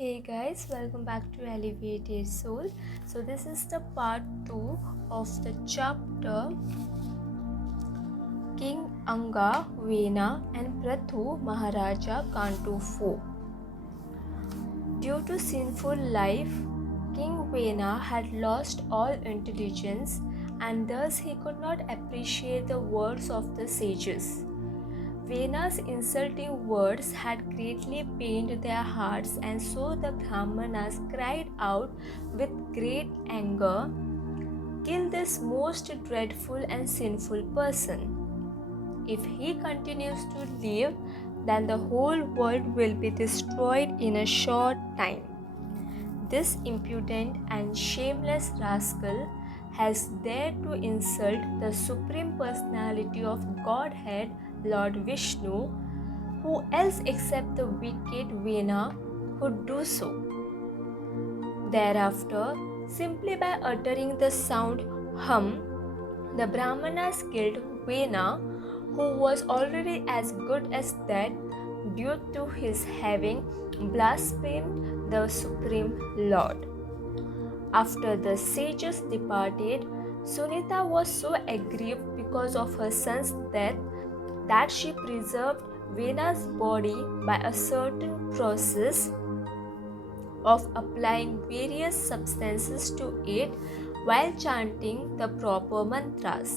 Hey guys, welcome back to Alleviated Soul. So this is the part 2 of the chapter King Anga, Vena and Prthu Mahārāja Canto 4. Due to sinful life, King Vena had lost all intelligence and thus he could not appreciate the words of the sages. Vena's insulting words had greatly pained their hearts, and so the Brahmanas cried out with great anger, "Kill this most dreadful and sinful person. If he continues to live, then the whole world will be destroyed in a short time. This impudent and shameless rascal has dared to insult the Supreme Personality of Godhead, Lord Vishnu. Who else except the wicked Vena could do so?" Thereafter, simply by uttering the sound hum, the Brahmanas killed Vena, who was already as good as dead due to his having blasphemed the Supreme Lord. After the sages departed, Sunita was so aggrieved because of her son's death that she preserved Vena's body by a certain process of applying various substances to it while chanting the proper mantras.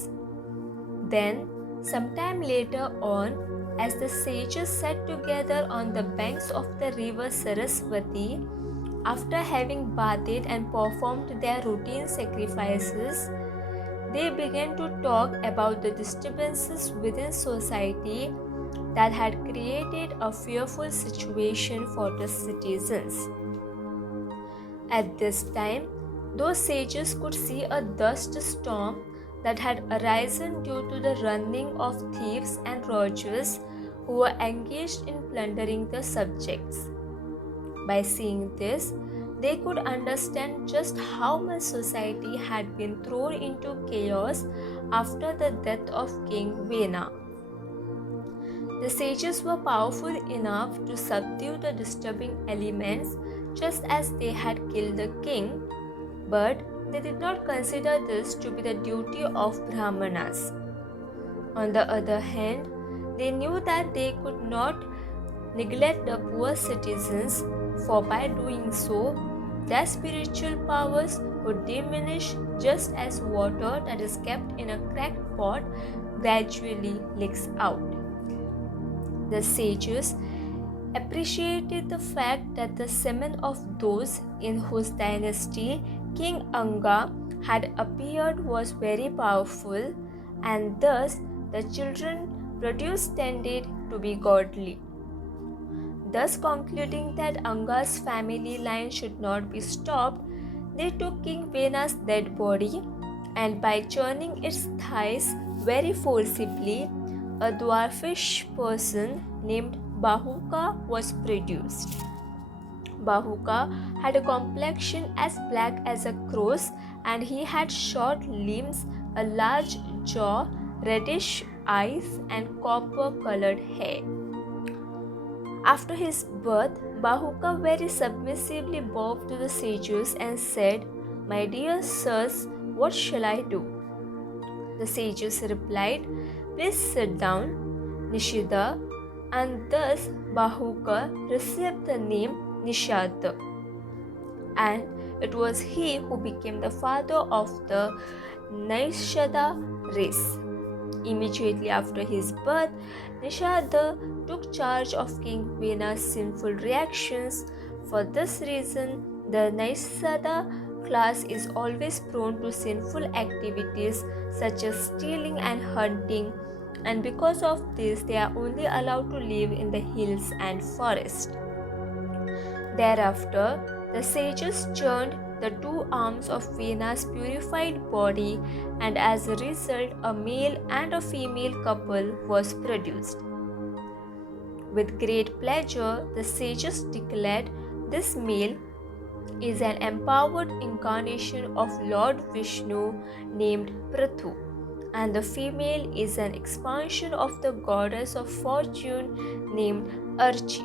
Then, sometime later on, as the sages sat together on the banks of the river Saraswati, after having bathed and performed their routine sacrifices, they began to talk about the disturbances within society that had created a fearful situation for the citizens. At this time, those sages could see a dust storm that had arisen due to the running of thieves and robbers who were engaged in plundering the subjects. By seeing this, they could understand just how much society had been thrown into chaos after the death of King Vena. The sages were powerful enough to subdue the disturbing elements just as they had killed the king, but they did not consider this to be the duty of Brahmanas. On the other hand, they knew that they could not neglect the poor citizens, for by doing so, their spiritual powers would diminish just as water that is kept in a cracked pot gradually leaks out. The sages appreciated the fact that the semen of those in whose dynasty King Anga had appeared was very powerful, and thus the children produced tended to be godly. Thus concluding that Anga's family line should not be stopped, they took King Vena's dead body and by churning its thighs very forcibly, a dwarfish person named Bahuka was produced. Bahuka had a complexion as black as a crow's, and he had short limbs, a large jaw, reddish eyes, and copper-colored hair. After his birth, Bahuka very submissively bowed to the sages and said, "My dear sirs, what shall I do?" The sages replied, "Please sit down, Nishida," and thus Bahuka received the name Nishada. And it was he who became the father of the Nishada race. Immediately after his birth, Nishada took charge of King Vena's sinful reactions. For this reason, the Nishada class is always prone to sinful activities such as stealing and hunting, and because of this, they are only allowed to live in the hills and forest. Thereafter, the sages churned the two arms of Vena's purified body, and as a result, a male and a female couple was produced. With great pleasure, the sages declared this male is an empowered incarnation of Lord Vishnu named Prthu, and the female is an expansion of the goddess of fortune named Archi.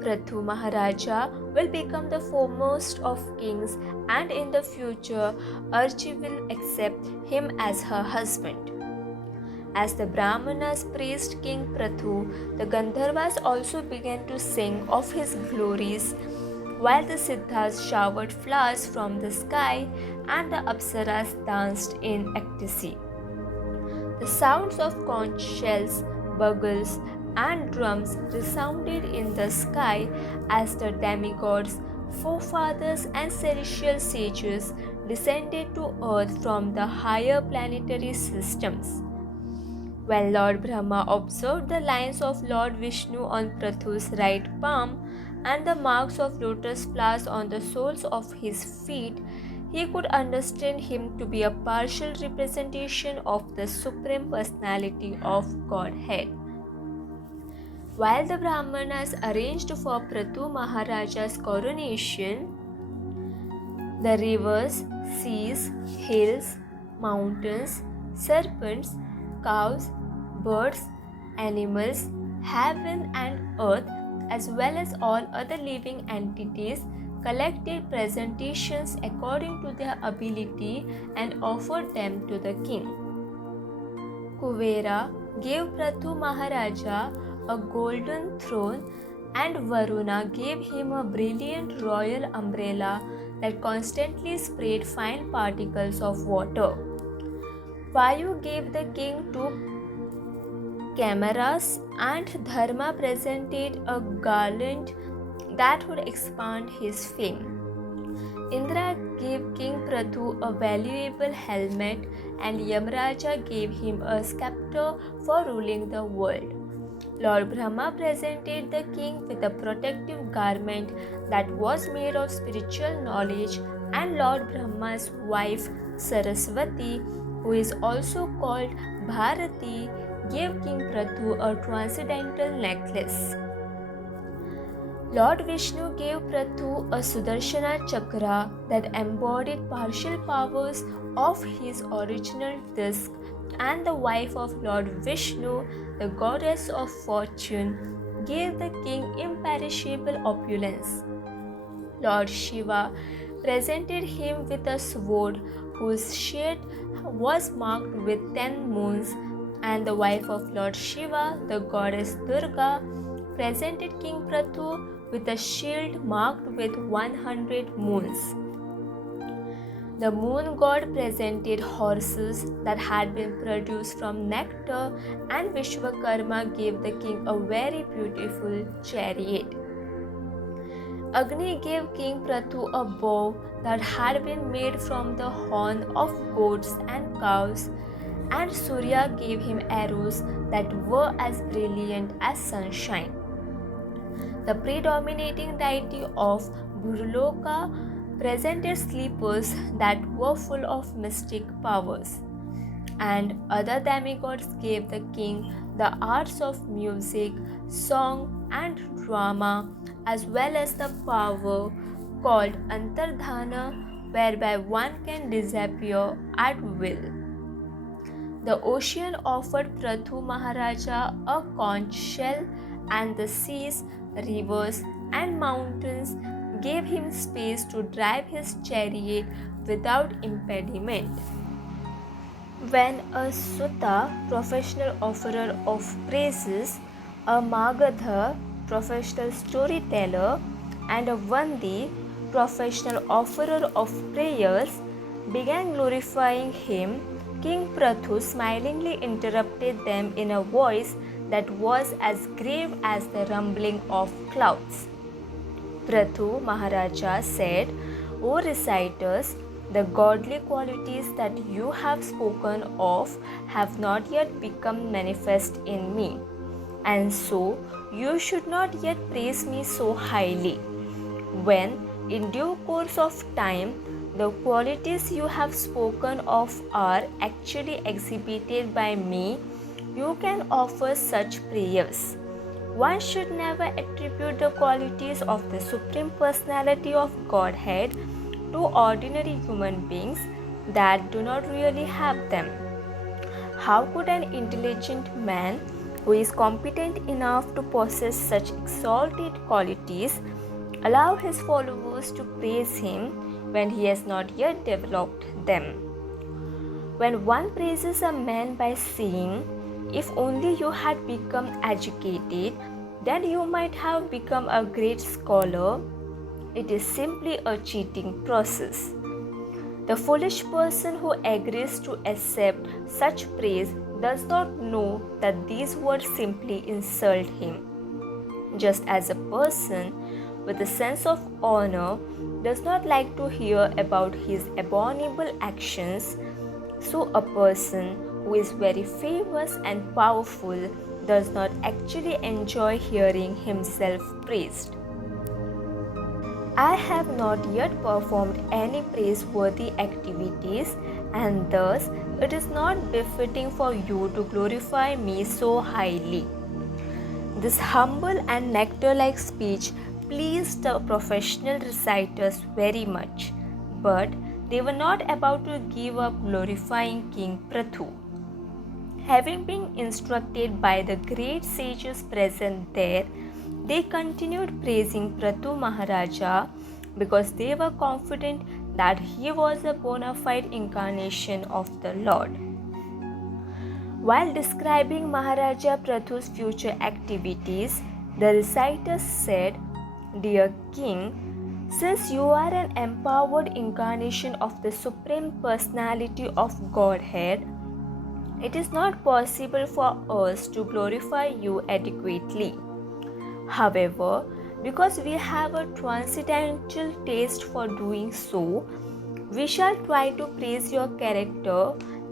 Prthu Mahārāja will become the foremost of kings, and in the future, Archi will accept him as her husband. As the Brahmanas praised King Prthu, the Gandharvas also began to sing of his glories, while the Siddhas showered flowers from the sky and the Apsaras danced in ecstasy. The sounds of conch shells, bugles, and drums resounded in the sky as the demigods, forefathers, and celestial sages descended to earth from the higher planetary systems. When Lord Brahma observed the lines of Lord Vishnu on Prathu's right palm and the marks of lotus flowers on the soles of his feet, he could understand him to be a partial representation of the Supreme Personality of Godhead. While the Brahmanas arranged for Prthu Mahārāja's coronation, the rivers, seas, hills, mountains, serpents, cows, birds, animals, heaven and earth, as well as all other living entities, collected presentations according to their ability and offered them to the king. Kuvera gave Prthu Mahārāja a golden throne, and Varuna gave him a brilliant royal umbrella that constantly sprayed fine particles of water. Vayu gave the king two cameras, and Dharma presented a garland that would expand his fame. Indra gave King Prthu a valuable helmet, and Yamraja gave him a scepter for ruling the world. Lord Brahma presented the king with a protective garment that was made of spiritual knowledge, and Lord Brahma's wife Saraswati, who is also called Bharati, gave King Prthu a transcendental necklace. Lord Vishnu gave Prthu a Sudarshana Chakra that embodied partial powers of his original disc, and the wife of Lord Vishnu, the goddess of fortune, gave the king imperishable opulence. Lord Shiva presented him with a sword whose sheath was marked with 10 moons, and the wife of Lord Shiva, the goddess Durga, presented King Prthu with a shield marked with 100 moons. The moon god presented horses that had been produced from nectar, and Vishwakarma gave the king a very beautiful chariot. Agni gave King Prthu a bow that had been made from the horn of goats and cows, and Surya gave him arrows that were as brilliant as sunshine. The predominating deity of Bhurloka presented sleepers that were full of mystic powers, and other demigods gave the king the arts of music, song, and drama, as well as the power called Antardhana, whereby one can disappear at will. The ocean offered Prthu Mahārāja a conch shell, and the seas, rivers, and mountains gave him space to drive his chariot without impediment. When a Sutta, professional offerer of praises, a Magadha, professional storyteller, and a Vandi, professional offerer of prayers, began glorifying him, King Prthu smilingly interrupted them in a voice that was as grave as the rumbling of clouds. Prthu Mahārāja said, "O reciters, the godly qualities that you have spoken of have not yet become manifest in me, and so you should not yet praise me so highly. When, in due course of time, the qualities you have spoken of are actually exhibited by me, you can offer such prayers. One should never attribute the qualities of the Supreme Personality of Godhead to ordinary human beings that do not really have them. How could an intelligent man who is competent enough to possess such exalted qualities, allow his followers to praise him when he has not yet developed them. When one praises a man by saying, "If only you had become educated, then you might have become a great scholar," it is simply a cheating process. The foolish person who agrees to accept such praise does not know that these words simply insult him. Just as a person with a sense of honor does not like to hear about his abominable actions, so a person who is very famous and powerful does not actually enjoy hearing himself praised. I have not yet performed any praiseworthy activities, and thus it is not befitting for you to glorify me so highly. This humble and nectar-like speech pleased the professional reciters very much, but they were not about to give up glorifying King Prthu. Having been instructed by the great sages present there, they continued praising Prthu Mahārāja because they were confident that he was a bona fide incarnation of the Lord. While describing Mahārāja Prathu's future activities, the reciters said, "Dear King, since you are an empowered incarnation of the Supreme Personality of Godhead, it is not possible for us to glorify you adequately. However, because we have a transcendental taste for doing so, we shall try to praise your character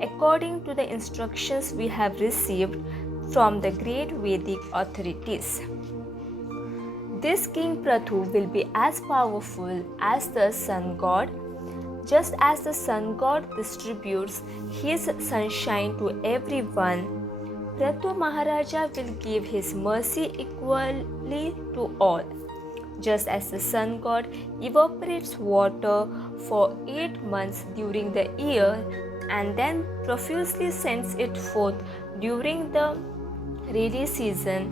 according to the instructions we have received from the great Vedic authorities. This King Prthu will be as powerful as the sun god. Just as the sun god distributes his sunshine to everyone, Prthu Mahārāja will give his mercy equally to all. Just as the sun god evaporates water for 8 months during the year and then profusely sends it forth during the rainy season,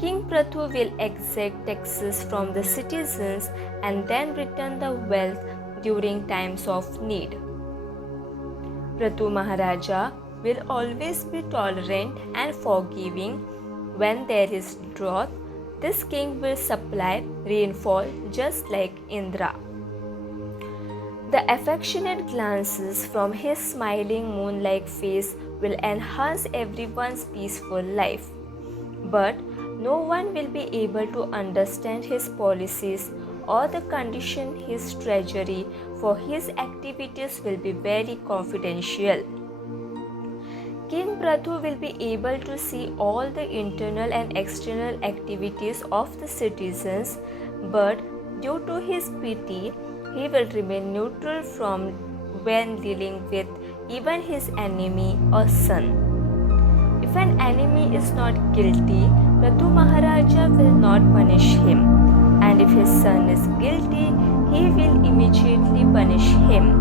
King Prthu will exact taxes from the citizens and then return the wealth during times of need. Prthu Mahārāja will always be tolerant and forgiving. When there is drought, this king will supply rainfall just like Indra. The affectionate glances from his smiling moon-like face will enhance everyone's peaceful life. But no one will be able to understand his policies or the condition his treasury for his activities will be very confidential. King Prthu will be able to see all the internal and external activities of the citizens, but due to his pity, he will remain neutral from when dealing with even his enemy or son. If an enemy is not guilty, Prthu Mahārāja will not punish him, and if his son is guilty, he will immediately punish him.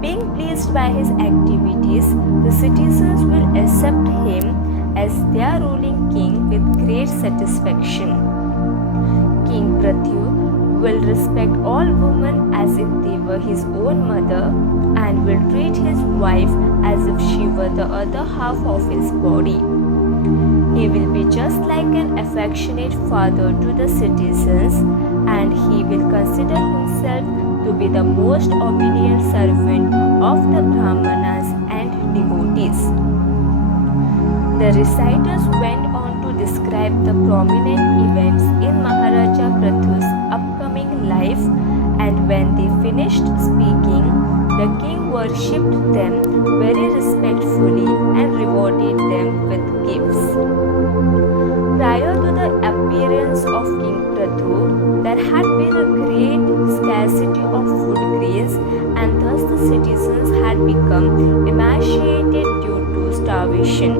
Being pleased by his activities, the citizens will accept him as their ruling king with great satisfaction. King Prthu will respect all women as if they were his own mother and will treat his wife as if she were the other half of his body. He will be just like an affectionate father to the citizens, and he will consider himself to be the most obedient servant of the Brahmanas and devotees. The reciters went on to describe the prominent events in Mahārāja Prathu's upcoming life, and when they finished speaking, the king worshipped them very respectfully and rewarded them with gifts. Prior to the appearance of King Prthu, there had been a great scarcity of food grains, and thus the citizens had become emaciated due to starvation.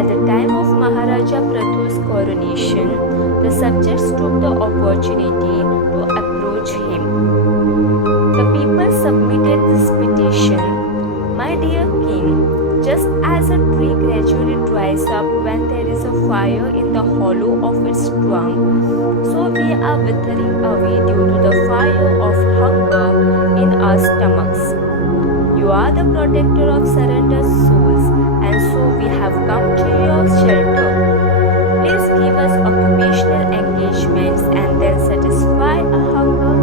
At the time of Mahārāja Prathu's coronation, the subjects took the opportunity to approach him. The people submitted this petition: "My dear king, Just as a tree gradually dries up when there is a fire in the hollow of its trunk, so we are withering away due to the fire of hunger in our stomachs. You are the protector of surrendered souls, and so we have come to your shelter. Please give us occupational engagements and then satisfy our hunger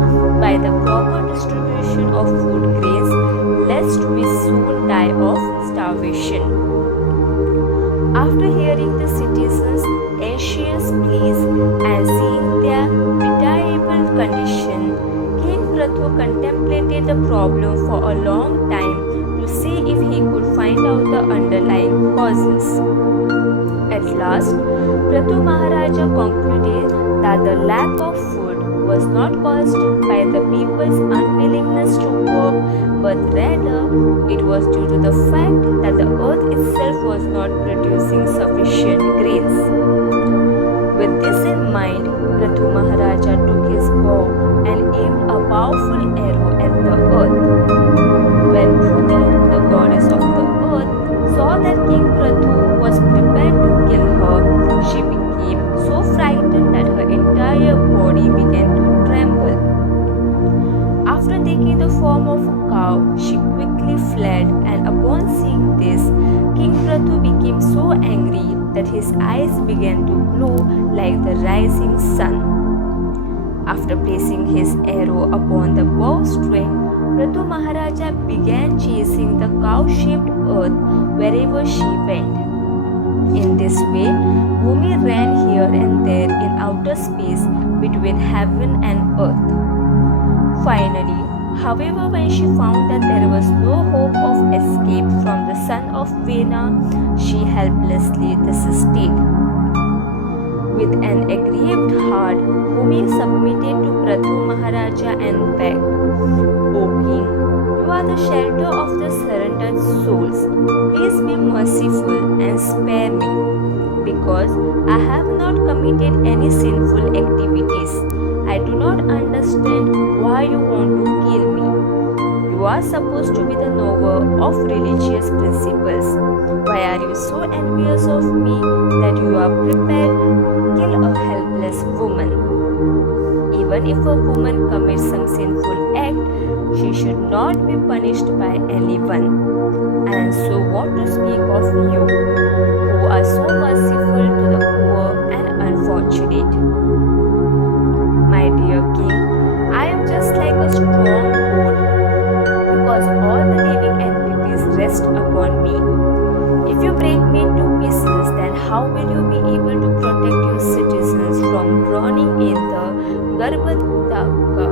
by the proper distribution of food grains, lest we soon die of starvation. After hearing the citizens' anxious pleas and seeing their pitiable condition, King Prthu contemplated the problem for a long time to see if he could find out the underlying causes. At last, Prthu Mahārāja concluded that the lack of food was not caused by the people's unwillingness to work, but rather it was due to the fact that the earth itself was not producing sufficient grains. With this in mind, Prthu Mahārāja took his bow and aimed a powerful arrow at the earth. When Bhumi, the goddess of the earth, saw that King Prthu was prepared to kill her, she became so frightened that her entire body began to tremble. After taking the form of a cow, she quickly fled, and upon seeing this, King Prthu became so angry that his eyes began to glow like the rising sun. After placing his arrow upon the bowstring, Prthu Mahārāja began chasing the cow-shaped earth wherever she went. In this way, Bhumi ran here and there in outer space between heaven and earth. Finally, however, when she found that there was no hope of escape from the son of Vena, she helplessly desisted. With an aggrieved heart, Bhumi submitted to Prthu Mahārāja and begged, "O King, you are the shelter of the surrendered souls. Please be merciful and spare me, because I have not committed any sinful activities. I do not understand why you want to kill me. You are supposed to be the knower of religious principles. Why are you so envious of me that you are prepared to kill a helpless woman? Even if a woman commits some sinful act, she should not be punished by anyone. And so what to speak of you, who are so merciful to the poor and unfortunate? My dear king, I am just like a strong boat because all the living entities rest upon me. If you break me into pieces, then how will you be able to protect your citizens from drowning in the Garbhodaka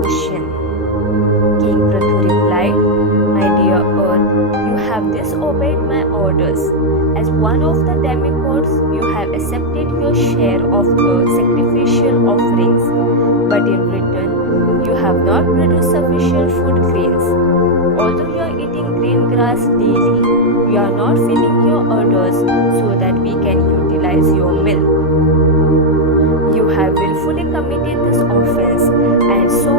ocean?" King Prthu replied, "My dear earth, you have disobeyed my orders. As one of the demigods, you have accepted your share of the sacrificial offerings, but in return, you have not produced sufficient food grains. Although you are eating green grass daily, we are not filling your udders so that we can utilize your milk. You have willfully committed this offense, and so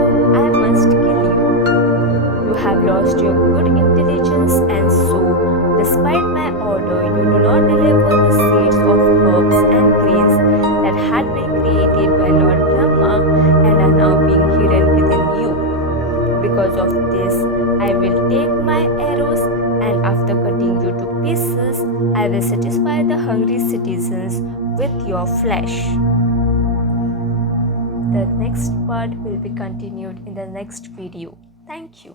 I must kill you. You have lost your good intelligence, and so, despite my order, you do not deliver the seeds of herbs and grains that had been created by Lord Brahma and are now being hidden within you. Because of this, I will take my arrows, and after cutting you to pieces, I will satisfy the hungry citizens with your flesh." The next part will be continued in the next video. Thank you.